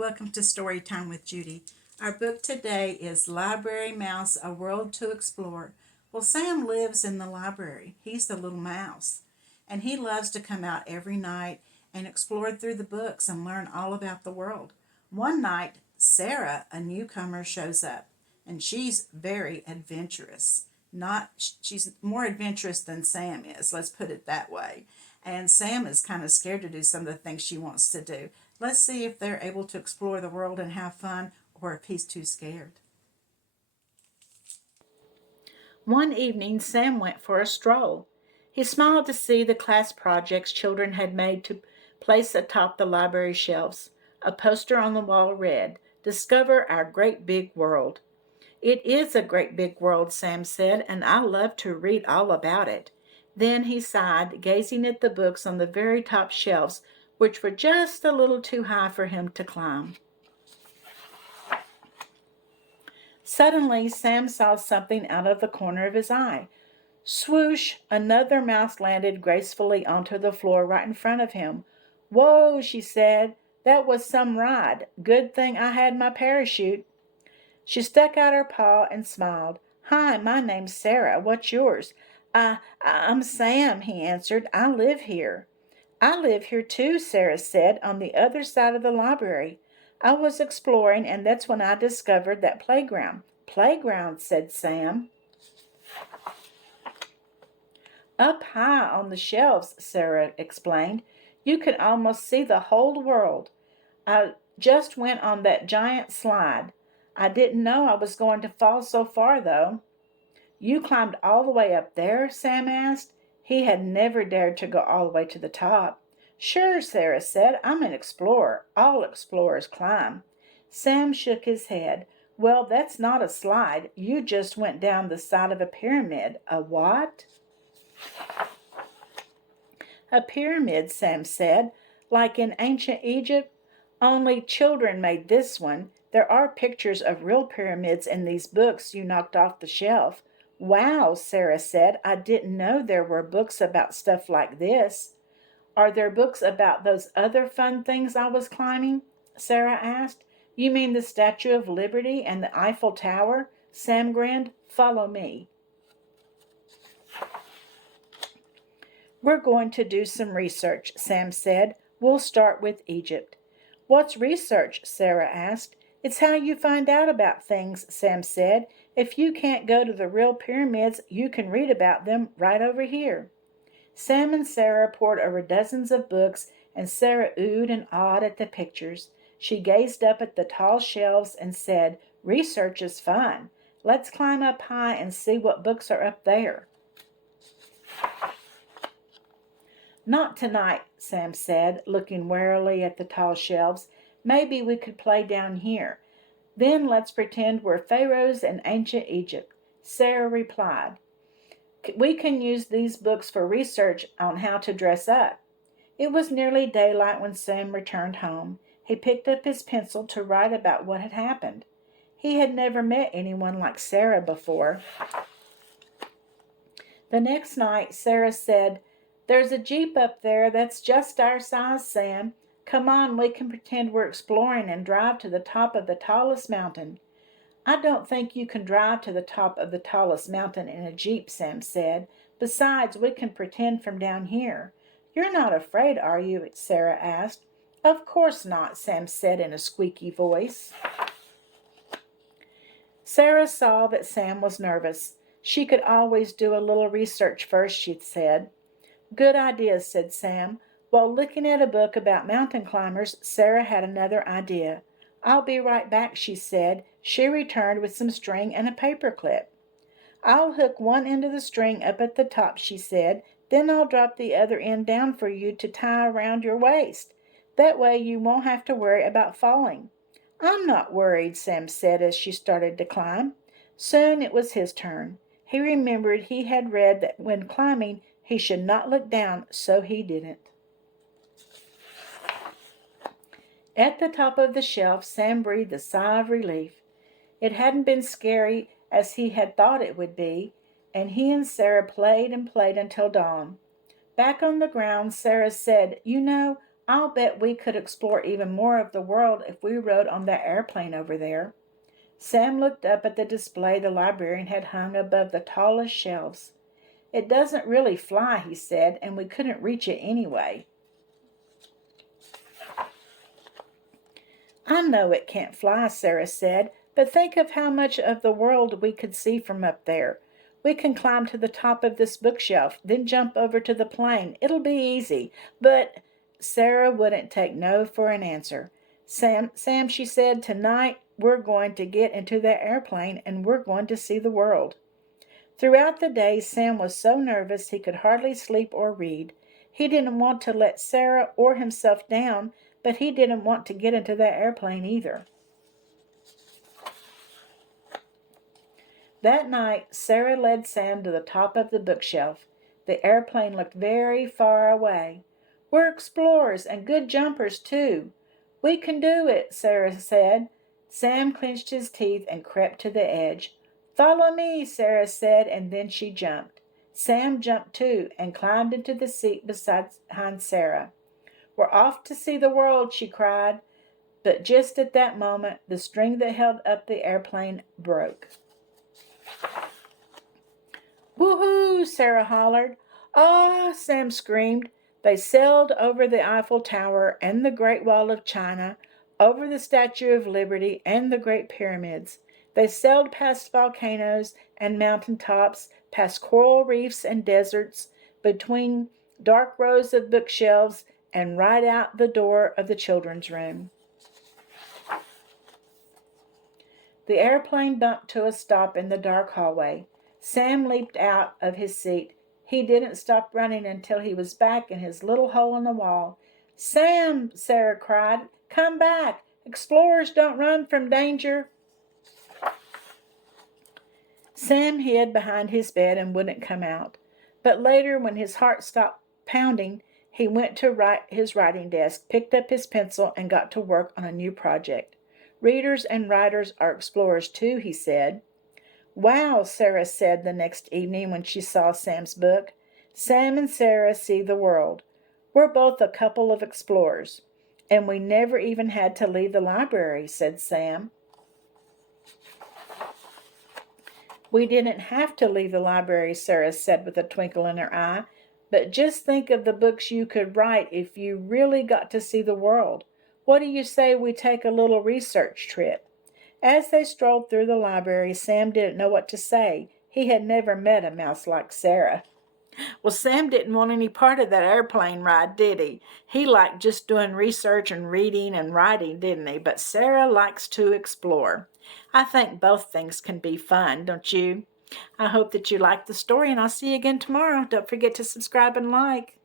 welcome to Story Time with Judy. Our book today is Library Mouse, A World to Explore. Well, Sam lives in the library. He's the little mouse. And he loves to come out every night and explore through the books and learn all about the world. One night, Sarah, a newcomer, shows up, and she's very adventurous. Not She's more adventurous than Sam is, let's put it that way. And Sam is kind of scared to do some of the things she wants to do. Let's see if they're able to explore the world and have fun, or if he's too scared. One evening, Sam went for a stroll. He smiled to see the class projects children had made to place atop the library shelves. A poster on the wall read, "Discover our great big world." "It is a great big world," Sam said, "and I love to read all about it." Then he sighed, gazing at the books on the very top shelves, which were just a little too high for him to climb. Suddenly, Sam saw something out of the corner of his eye. Swoosh! Another mouse landed gracefully onto the floor right in front of him. "Whoa," she said. "That was some ride. Good thing I had my parachute." She stuck out her paw and smiled. "Hi, my name's Sarah. What's yours?" I'm Sam," he answered. "I live here." "I live here too," Sarah said, "on the other side of the library. I was exploring, and that's when I discovered that playground." "Playground," said Sam. "Up high on the shelves," Sarah explained. "You can almost see the whole world. I just went on that giant slide. I didn't know I was going to fall so far, though." "You climbed all the way up there?" Sam asked. He had never dared to go all the way to the top. "Sure," Sarah said. "I'm an explorer. All explorers climb." Sam shook his head. "Well, that's not a slide. You just went down the side of a pyramid." "A what?" "A pyramid," Sam said. "Like in ancient Egypt. Only children made this one. There are pictures of real pyramids in these books you knocked off the shelf." "Wow," Sarah said. "I didn't know there were books about stuff like this." "Are there books about those other fun things I was climbing?" Sarah asked. "You mean the Statue of Liberty and the Eiffel Tower?" Sam grinned. "Follow me." "We're going to do some research," Sam said. "We'll start with Egypt." "What's research?" Sarah asked. "It's how you find out about things," Sam said. "If you can't go to the real pyramids, you can read about them right over here." Sam and Sarah pored over dozens of books, and Sarah oohed and awed at the pictures. She gazed up at the tall shelves and said, "Research is fun. Let's climb up high and see what books are up there." "Not tonight," Sam said, looking warily at the tall shelves. "Maybe we could play down here. Then let's pretend we're pharaohs in ancient Egypt." Sarah replied, "We can use these books for research on how to dress up." It was nearly daylight when Sam returned home. He picked up his pencil to write about what had happened. He had never met anyone like Sarah before. The next night, Sarah said, "There's a jeep up there that's just our size, Sam. Come on, we can pretend we're exploring and drive to the top of the tallest mountain." "I don't think you can drive to the top of the tallest mountain in a jeep," Sam said. "Besides, we can pretend from down here." "You're not afraid, are you?" Sarah asked. "Of course not," Sam said in a squeaky voice. Sarah saw that Sam was nervous. She could always do a little research first, she said. "Good idea," said Sam. While looking at a book about mountain climbers, Sarah had another idea. "I'll be right back," she said. She returned with some string and a paper clip. "I'll hook one end of the string up at the top," she said. "Then I'll drop the other end down for you to tie around your waist. That way you won't have to worry about falling." "I'm not worried," Sam said as she started to climb. Soon it was his turn. He remembered he had read that when climbing he should not look down, so he didn't. At the top of the shelf, Sam breathed a sigh of relief. It hadn't been scary as he had thought it would be, and he and Sarah played and played until dawn. Back on the ground, Sarah said, "You know, I'll bet we could explore even more of the world if we rode on that airplane over there." Sam looked up at the display the librarian had hung above the tallest shelves. "It doesn't really fly," he said, "and we couldn't reach it anyway." "I know it can't fly," Sarah said, "but think of how much of the world we could see from up there. We can climb to the top of this bookshelf, then jump over to the plane. It'll be easy, but—" Sarah wouldn't take no for an answer. Sam, she said, "tonight we're going to get into that airplane and we're going to see the world." Throughout the day, Sam was so nervous he could hardly sleep or read. He didn't want to let Sarah or himself down, but he didn't want to get into that airplane either. That night, Sarah led Sam to the top of the bookshelf. The airplane looked very far away. "We're explorers and good jumpers, too. We can do it," Sarah said. Sam clenched his teeth and crept to the edge. "Follow me," Sarah said, and then she jumped. Sam jumped too and climbed into the seat behind Sarah. "We're off to see the world," she cried. But just at that moment, the string that held up the airplane broke. "Woohoo!" Sarah hollered. "Ah!" Sam screamed. They sailed over the Eiffel Tower and the Great Wall of China, over the Statue of Liberty and the Great Pyramids. They sailed past volcanoes and mountain tops, past coral reefs and deserts, between dark rows of bookshelves, and right out the door of the children's room. The airplane bumped to a stop in the dark hallway. Sam leaped out of his seat. He didn't stop running until he was back in his little hole in the wall. "Sam!" Sarah cried. "Come back! Explorers don't run from danger." Sam hid behind his bed and wouldn't come out. But later, when his heart stopped pounding, he went to his writing desk, picked up his pencil, and got to work on a new project. "Readers and writers are explorers too," he said. "Wow," Sarah said the next evening when she saw Sam's book. "Sam and Sarah see the world. We're both a couple of explorers." "And we never even had to leave the library," said Sam. "We didn't have to leave the library," Sarah said with a twinkle in her eye. "But just think of the books you could write if you really got to see the world. What do you say we take a little research trip?" As they strolled through the library, Sam didn't know what to say. He had never met a mouse like Sarah. Well, Sam didn't want any part of that airplane ride, did he? He liked just doing research and reading and writing, didn't he? But Sarah likes to explore. I think both things can be fun, don't you? I hope that you liked the story, and I'll see you again tomorrow. Don't forget to subscribe and like.